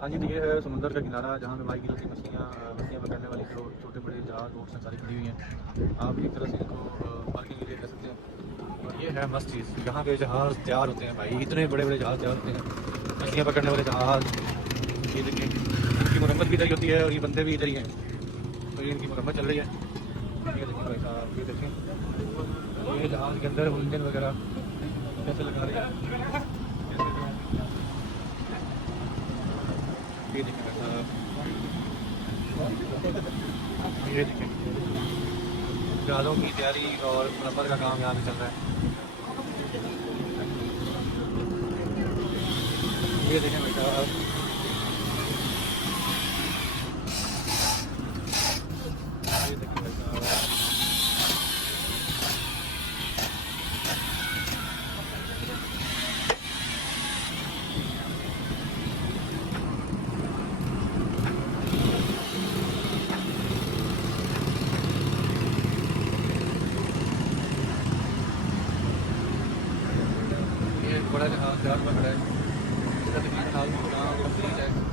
हाँ जी, तो ये है समुंदर का किनारा जहाँ पे भाई की मछलियाँ मछलियाँ पकड़ने वाली जो छोटे बड़े जहाज़ बोट्स हैं सारी खड़ी हुई हैं। आप एक तरह से इनको पार्किंग एरिया कह सकते हैं। और ये है मस्त चीज़, यहाँ पे जहाज़ तैयार होते हैं भाई, इतने बड़े बड़े जहाज़ तैयार होते हैं, मछलियाँ पकड़ने वाले जहाज़। ये देखिए, इनकी मरम्मत भी इधर ही होती है और ये बंदे भी इधर ही हैं, तो ये इनकी मरम्मत चल रही है। ये देखिए भाई साहब, ये देखें, ये जहाज़ के अंदर इंजन वगैरह कैसे लगा रहे हैं, कैसे जो ये देखिए भाई साहब, ये देखिए जहाज़ों की तैयारी और मरम्मत का काम यहाँ पे चल रहा है। ये देखें भाई साहब, ये देखें भाई साहब, ये बड़ा जहाज़ तैयार हुआ खड़ा है। इसका तकरीबन हाल काम कंप्लीट है।